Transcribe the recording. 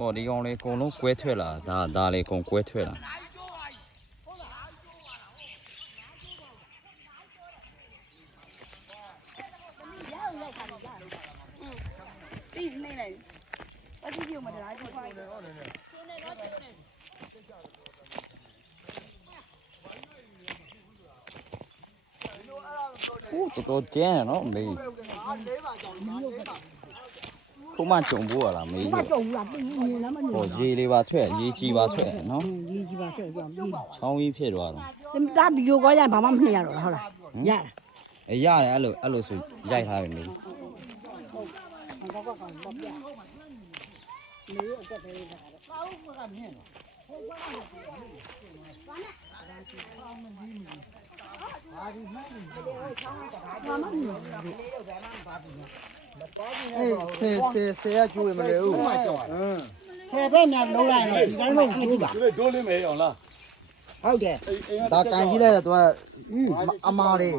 哦，你讲嘞，公路拐退了，大嘞公拐退了。哦，多尖喏，没。ခုမှကြုံဖို့ရလားမေးကြီးမကြုံဘူးလားပြင်းနေလားမနေ ဟိုရေလေးပါထွက်ရေကြီးပါထွက်နော် ရေးကြည့်ပါဆက်ကြောင်းပြီး ချောင်းကြီးဖြစ်သွားတယ် တာဗီဒီယိုကောရရင်ဘာမှမနှိရတော့ဟုတ်လားရ အေးရတယ်အဲ့လိုဆိုရိုက်ထားပြီမေးဆေးရကျွေးမလဲဦးဆယ်ဘက်နဲ့လုံးလိုက်တော့ဒီတိုင်းလုံးကြည့်ပါ ဒိုးလေးမဲအောင်လား ဟုတ်တယ် ဒါကန်ကြီးလိုက်တော့သူကအမားလေး